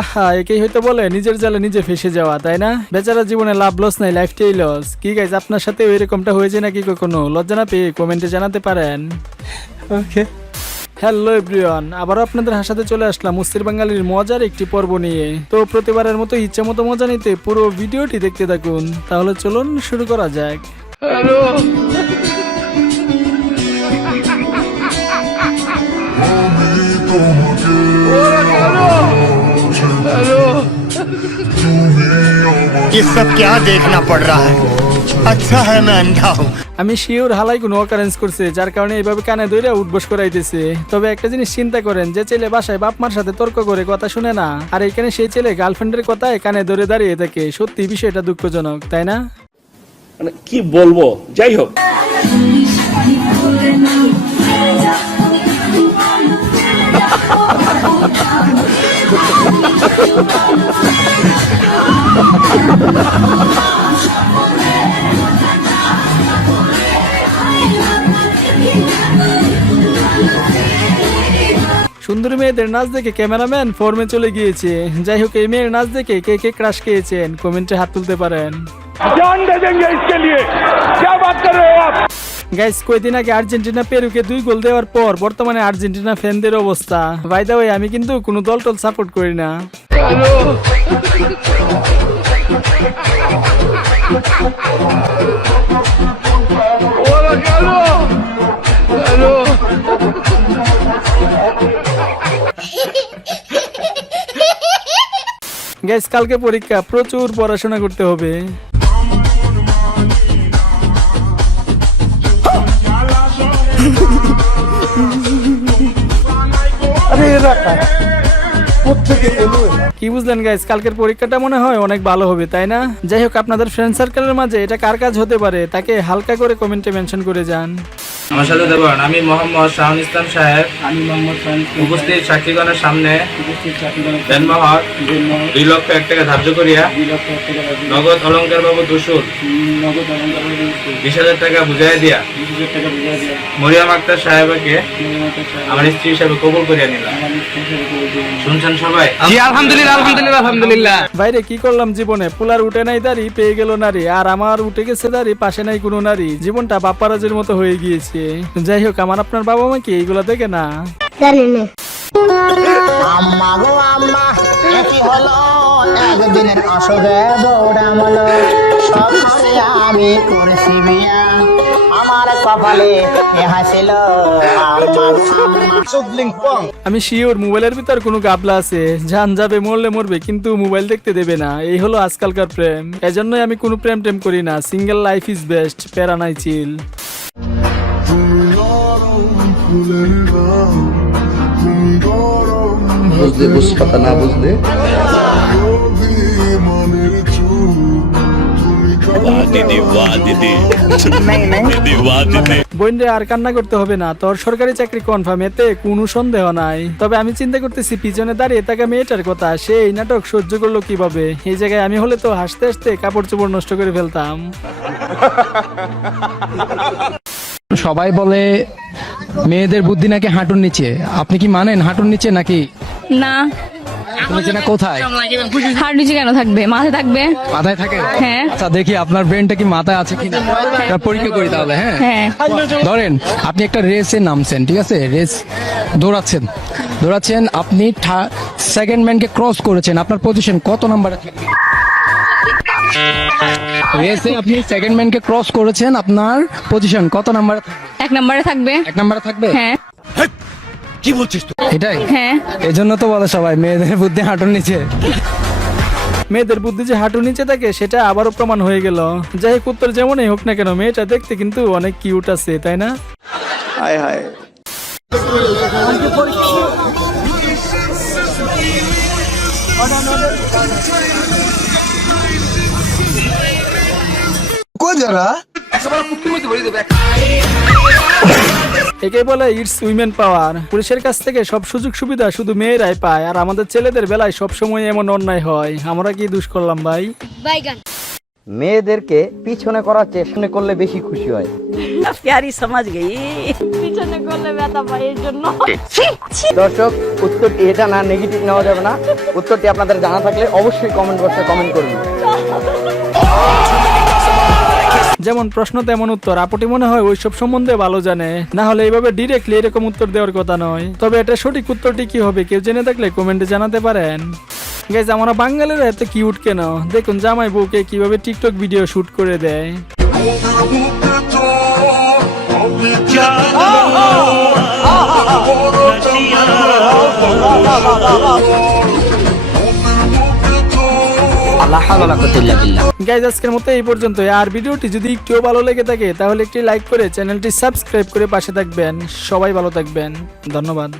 আহা, একেই হয়তো বলে নিজের জালে নিজে ফেসে যাওয়া, তাই না? বেচারা জীবনে লাভ লস নাই, লাইফটাই লস। কি গাইজ, আপনার সাথে এরকমটা হয়েছে নাকি কখনো? লজ্জা না পেয়ে কমেন্টে জানাতে পারেন। ওকে, হ্যালো এভরিওয়ান, আবারও আপনাদের হাসাতে চলে আসলাম মুস্তির বাঙালির মজার একটি পর্ব নিয়ে। তো প্রতিবারের মতো ইচ্ছা মতো মজা নিতে পুরো ভিডিওটি দেখতে থাকুন। তাহলে চলুন শুরু করা যাক। হ্যালো, ये सब क्या देखना पड़ रहा है? अच्छा है मैं अंधा हूँ। আমি শিওর হালাই কোনো অকারেন্স করছে, যার কারণে এইভাবে কানে ধরে উঠবস করাইতেছে। তবে একটা জিনিস চিন্তা করেন, যে ছেলে বাসায় বাপ মার সাথে তর্ক করে কথা শুনে না, আর এখানে সেই ছেলে গার্লফ্রেন্ডের কথায় কানে ধরে দাঁড়িয়ে থাকে, সত্যি বিষয়টা দুঃখজনক, তাই না? মানে কি বলবো, যাই হোক। সুন্দরী মেয়েদের নাচ দেখে ক্যামেরাম্যান ফর্মে চলে গিয়েছে। যাই হোক, এই মেয়ের নাচ দেখে কে কে ক্রাশ খেয়েছেন কমেন্টে হাত তুলতে পারেন। গাইস, কয়েকদিন আগে আর্জেন্টিনা পেরুকে 2 গোল দেওয়ার পর বর্তমানে আর্জেন্টিনা ফ্যানদের অবস্থা। বাই দ্য ওয়ে, আমি কিন্তু কোনো দল টল সাপোর্ট করি না। গাইস, কালকে পরীক্ষা, প্রচুর পড়াশোনা করতে হবে। কি বুঝলেন গাইস, কালকের পরীক্ষাটা মনে হয় অনেক ভালো হবে, তাই না? যাই হোক, আপনাদের ফ্রেন্ড সার্কেলের মাঝে এটা কার কাজ হতে পারে তাকে হালকা করে কমেন্টে মেনশন করে যান। আমার সাথে দেখুন, আমি মোহাম্মদ শাহুল ইসলাম সাহেব, উপস্থিত সাক্ষীগণের সামনে দেনমোহর 2 লক্ষ 1 টাকা ধার্য করিয়া নগদ অলঙ্কার বাবদ দুসুর 20,000 টাকা বুঝাইয়া দিয়া মরিয়াম আক্তার সাহেবকে আমার স্ত্রী হিসাবে কবুল করিয়া নিলাম। শুনছেন সবাই? জি, আলহামদুলিল্লাহ, আলহামদুলিল্লাহ, আলহামদুলিল্লাহ। বাইরে কি করলাম জীবনে, পুলার উঠে নাই দাড়ি, পেয়ে গেল নারী, আর আমার উঠে গেছে দাড়ি, পাশে নাই কোনো নারী। জীবনটা বাপ্পারাজের মতো হয়ে গিয়েছে। যাই হোক, আমার আপনার বাবা মা কি এইগুলা দেখে না? জানি না। আম্মা গো আম্মা, কি হলো একদিনের আসরে বৌড়ামলো, সকালে আমি করেছি বিয়া, আমার কপালে হাসিল আম্মা আম্মা। আমি শিওর মোবাইলের ভিতর কোনো গাবলা আছে, জান যাবে মরলে মরবে, কিন্তু মোবাইল দেখতে দেবে না। এই হলো আজকালকার প্রেম। এজন্যই আমি কোনো প্রেম টেম করি না। সিঙ্গেল লাইফ ইজ বেস্ট, প্যারা নাই, চিল। বুঝলে বুঝ কথা না বুঝলে বোনরে আর কান্না করতে হবে না, তোর সরকারি চাকরি কনফার্ম, এতে কোনো সন্দেহ নাই। তবে আমি চিন্তা করতেছি পিছনে দাঁড়িয়ে থাকা মেয়েটার কথা, সে এই নাটক সহ্য করলো কিভাবে? এই জায়গায় আমি হলে তো হাসতে হাসতে কাপড় চোপড় নষ্ট করে ফেলতাম। সবাই বলে মেয়েদের বুদ্ধি নাকি হাঁটুর নিচে। আপনি কি মানেন হাঁটুর নিচে নাকি? না, নিচে না, কোথায়? হাড় নিচে কেন থাকবে? মাথায় থাকবে। মাথায় থাকে? হ্যাঁ। আচ্ছা, দেখি আপনার ব্রেনটা কি মাথায় আছে কিনা, এটা পরীক্ষা করি তাহলে। হ্যাঁ, হ্যাঁ। ধরেন আপনি একটা রেসে নামছেন, ঠিক আছে? রেস দৌড়াচ্ছেন, আপনি সেকেন্ড ম্যানকে ক্রস করেছেন, আপনার পজিশন কত নাম্বারে থাকবে? রেসে আপনি সেকেন্ড ম্যানকে ক্রস করেছেন, আপনার পজিশন কত নাম্বারে থাকবে? 1 নম্বরে থাকবে। 1 নাম্বারে থাকবে? হ্যাঁ। কি বলছিস তুই? এটাই? হ্যাঁ। এজন্য তো বলে সবাই মেয়েদের বুদ্ধি হাঁটুর নিচে। মেয়েদের বুদ্ধি যে হাঁটুর নিচে থাকে সেটা আবারও প্রমাণ হয়ে গেল। যাই হোক, উত্তর যেমনই হোক না কেন, মেয়েটা দেখতে কিন্তু অনেক কিউট আছে, তাই না? হায় হায়। একে বলে ইটস উইমেন পাওয়ার। পুলিশের কাছ থেকে সব সুযোগ সুবিধা শুধু মেয়েরাই পায়, আর আমাদের ছেলেদের বেলায় সব সময় এমন অন্যায় হয়। আমরা কি দোষ করলাম ভাই? মেয়েদেরকে পিছনে করার চেষ্টা করলে বেশি খুশি হয়। प्यारी समझ गई। পিছনে করলে ব্যথা পাই এর জন্য। দর্শক, উত্তরটি এটা না, নেগেটিভ নেওয়া যাবে না। উত্তরটি আপনাদের জানা থাকলে অবশ্যই কমেন্ট বক্সে কমেন্ট করবেন। যেমন প্রশ্ন তেমন উত্তর। আপুটি মনে হয় ওইসব সম্বন্ধে ভালো জানে, না হলে এইভাবে ডিরেক্টলি এরকম উত্তর দেওয়ার কথা নয়। তবে এটা সঠিক উত্তরটি কি হবে কেউ জেনে থাকলে কমেন্টে জানাতে পারেন। গাইজ, আমরা বাঙালিরা এত কিউট কেন? দেখুন জামাই বউকে কিভাবে টিকটক ভিডিও শুট করে দেয়। গাইজ, আজকের মতো এই পর্যন্ত। আর ভিডিওটি যদি একটুও ভালো লেগে থাকে তাহলে একটি লাইক করে চ্যানেলটি সাবস্ক্রাইব করে পাশে থাকবেন। সবাই ভালো থাকবেন, ধন্যবাদ।